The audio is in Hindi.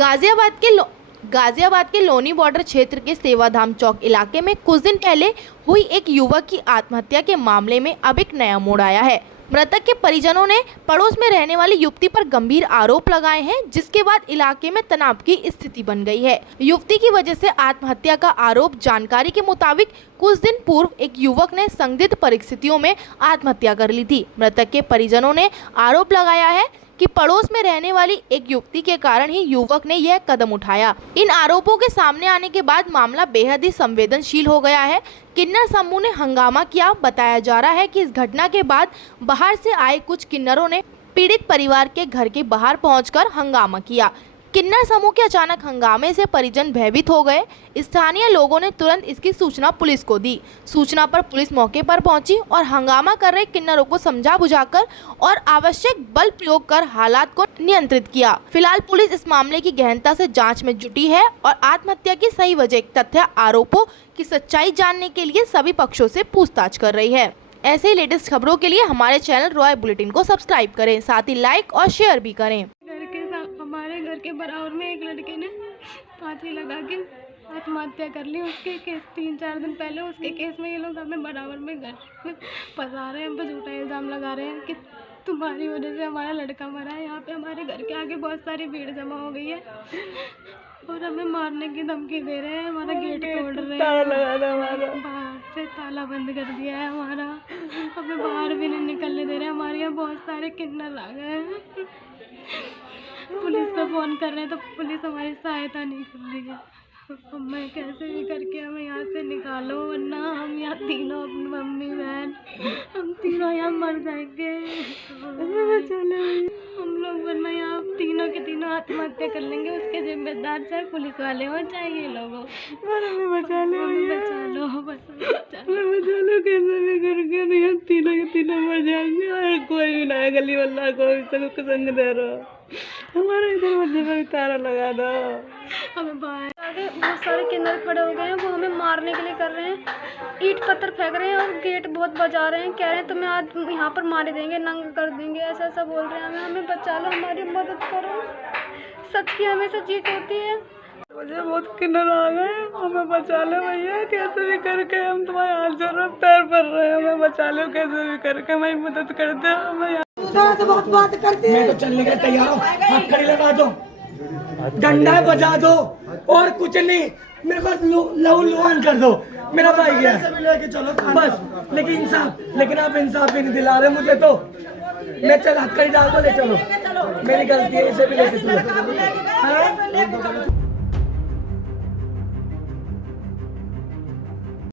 गाजियाबाद के लोनी बॉर्डर क्षेत्र के सेवाधाम चौक इलाके में कुछ दिन पहले हुई एक युवक की आत्महत्या के मामले में अब एक नया मोड़ आया है। मृतक के परिजनों ने पड़ोस में रहने वाली युवती पर गंभीर आरोप लगाए हैं, जिसके बाद इलाके में तनाव की स्थिति बन गई है। युवती की वजह से आत्महत्या का आरोप। जानकारी के मुताबिक कुछ दिन पूर्व एक युवक ने संदिग्ध परिस्थितियों में आत्महत्या कर ली थी। मृतक के परिजनों ने आरोप लगाया है कि पड़ोस में रहने वाली एक युवती के कारण ही युवक ने यह कदम उठाया। इन आरोपों के सामने आने के बाद मामला बेहद ही संवेदनशील हो गया है। किन्नर समूह ने हंगामा किया। बताया जा रहा है कि इस घटना के बाद बाहर से आए कुछ किन्नरों ने पीड़ित परिवार के घर के बाहर पहुंचकर हंगामा किया। किन्नर समूह के अचानक हंगामे से परिजन भयभीत हो गए। स्थानीय लोगों ने तुरंत इसकी सूचना पुलिस को दी। सूचना पर पुलिस मौके पर पहुंची और हंगामा कर रहे किन्नरों को समझा बुझाकर और आवश्यक बल प्रयोग कर हालात को नियंत्रित किया। फिलहाल पुलिस इस मामले की गहनता से जांच में जुटी है और आत्महत्या की सही वजह, तथ्य, आरोपों की सच्चाई जानने के लिए सभी पक्षों से पूछताछ कर रही है। ऐसे ही लेटेस्ट खबरों के लिए हमारे चैनल रॉय बुलेटिन को सब्सक्राइब करें, साथ ही लाइक और शेयर भी करें। हमारे घर के बराबर में एक लड़के ने फांसी लगा के आत्महत्या कर ली। उसके केस 3-4 दिन पहले उसके केस में ये लोग हमें बराबर में घर में फंसा रहे हैं। हम पे झूठा इल्ज़ाम लगा रहे हैं कि तुम्हारी वजह से हमारा लड़का मरा है। यहाँ पे हमारे घर के आगे बहुत सारी भीड़ जमा हो गई है और हमें मारने की धमकी दे रहे हैं। हमारा गेट तोड़ रहे हैं, बाहर से ताला बंद कर दिया है हमारा। हमें बाहर भी नहीं निकलने दे रहे। हमारे यहाँ बहुत सारे किन्नर आ गए हैं। पुलिस को फ़ोन कर रहे हैं तो पुलिस हमारी सहायता नहीं कर रही है। मैं कैसे भी करके हमें यहाँ से निकालो, वरना हम यहाँ तीनों, अपनी मम्मी बहन, हम तीनों यहाँ मर जाएंगे। हम लोग वरना यहाँ तीनों के तीनों आत्महत्या कर लेंगे। उसके जिम्मेदार चाहे पुलिस वाले हो चाहे ये लोग हो। बचा लो, कैसे भी करके नहीं, हम तीनों के तीनों मर जाएंगे और कोई भी ना गली वाला कोई सबको संग दे रहा। हमारे इधर मध्य में तारा लगा दो। हमें बाहर आगे बहुत सारे किन्नर खड़े हो गए हैं, वो हमें मारने के लिए कर रहे हैं। ईंट पत्थर फेंक रहे हैं और गेट बहुत बजा रहे हैं। कह रहे हैं तुम्हें आज यहाँ पर मार देंगे, नंग कर देंगे, ऐसा ऐसा बोल रहे हैं। हमें बचा लो, हमारी मदद करो। सच की हमेशा जीत होती है। मुझे बहुत किन्नर आ गए, हमें बचा लो भैया, कैसे भी करके हम तुम्हारे हाथ जोड़ रहे, पैर पड़ रहे हैं। हमें बचा लो, कैसे भी करके हमारी मदद कर दो। हमें तो बहुत बात करती है। मैं तो चलने के लिए तैयार हूँ। हाथ खड़ी लगा दो, डंडा बजा दो और कुछ नहीं, मेरे पास लहू लुहान कर दो। मेरा भाई गया लेके चलो बस, लेकिन आप इंसाफ भी नहीं दिला रहे मुझे। तो मैं चल हाथ खड़ी डाल दो, ले चलो, मेरी गलती है, इसे भी लेके चलो।